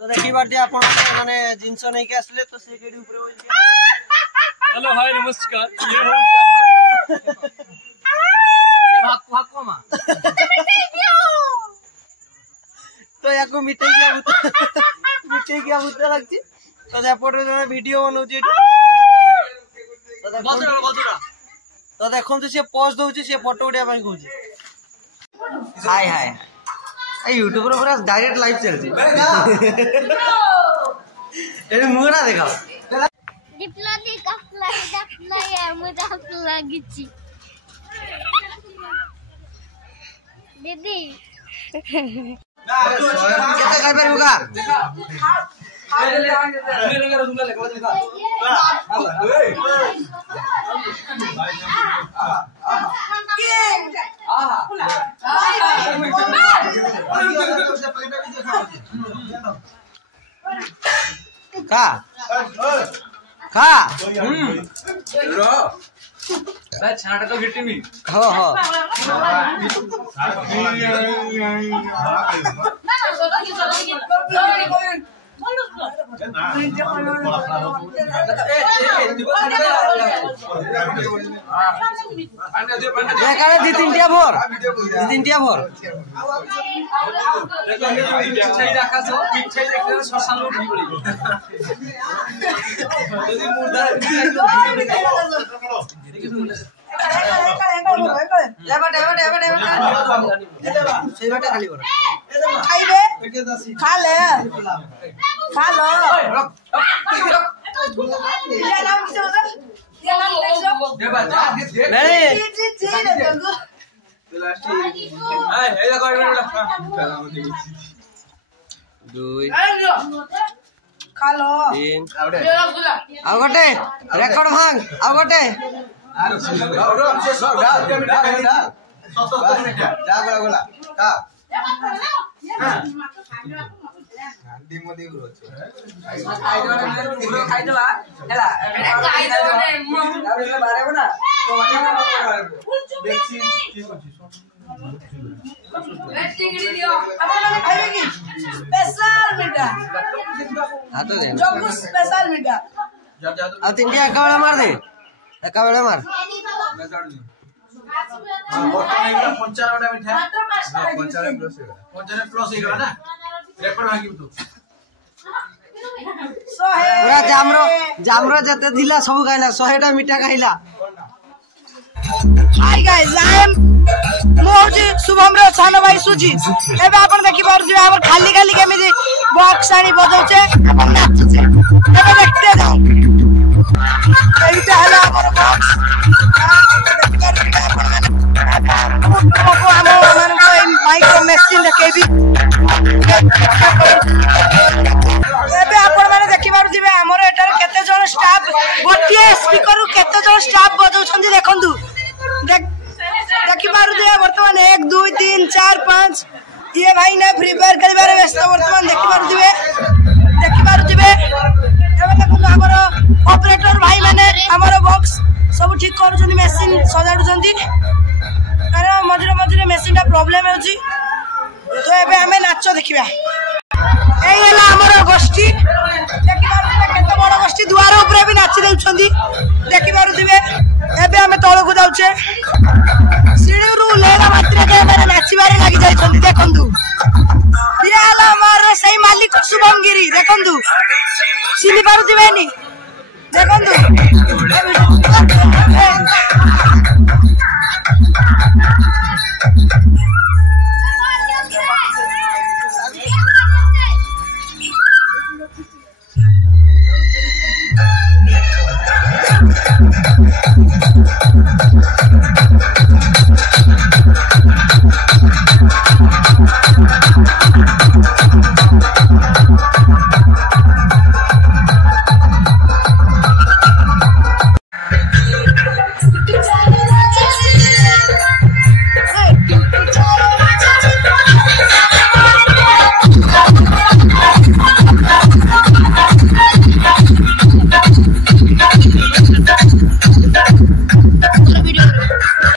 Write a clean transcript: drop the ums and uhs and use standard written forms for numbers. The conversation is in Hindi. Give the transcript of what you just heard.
तो देखि बारती आपण माने जिंस नै के आसले तो से गेडी ऊपर बोल के हेलो हाय नमस्कार ये हो ए भाको मा तो याको मिठाई क्या बुद्ध लागछि तो एपट जने वीडियो बनौछि तो देखो से पोस्ट दउछि से फोटो उठा पई कहछि हाय हाय ए यूट्यूब रे पूरा डायरेक्ट लाइव चलछि ए मुरा देखाओ डिप्लोमेटिक कपला यार मुझे लागिछि दीदी केते काय परबुगा का छाट तो गिट्टी में हो देखाड़े दी तीनटिया भोर गोटे रेकर्ड भांग आ गोटे तीन मार दे एका बेले मार पूरा जामरो जते दिला सब खाइला 100टा मिठा खाइला हाय गाइस आई एम मोजी शुभम रो सानो भाई सुजी एबे आपण देखि बार जे हमर खाली केमिति बॉक्स आनी बजाउछे अपन नाचुछे एबे देखते जाओ एइटा हला हमर बॉक्स माइक्रो मेसिन देखेबी एबे आपण माने देखि बार जिवे हमर एटार केते जण स्टाफ गोटिए स्पीकर रु केते जण स्टाफ बजाउछन्ती देखंतु देखि बार जे वर्तमान 1 2 3 4 5 ये भाई ने फ्री फायर खेलबार व्यस्त वर्तमान देखि बार जिवे एबे देखु हमर ऑपरेटर भाई माने हमर बॉक्स सब ठीक करूछन्ती मेसिन सजाडुछन्ती कारण मझरे मेसिन टा प्रॉब्लम होची तो एबे हमें नाच देखिबा एई हला हमर गोष्ठी देखि बार केते बड़ गोष्ठी दुआर ऊपर भी नाच देउछन्ती देखि बार दिबे एबे हमें तळो को जाउछे सीढ़ी रु लेला मात्र के मेरे नाचिबारे लागि जाइछन्ती देखंतु ये हला हमर सही मालिक शुभम गिरी देखंतु चिनी पारु दिबेनी देखंतु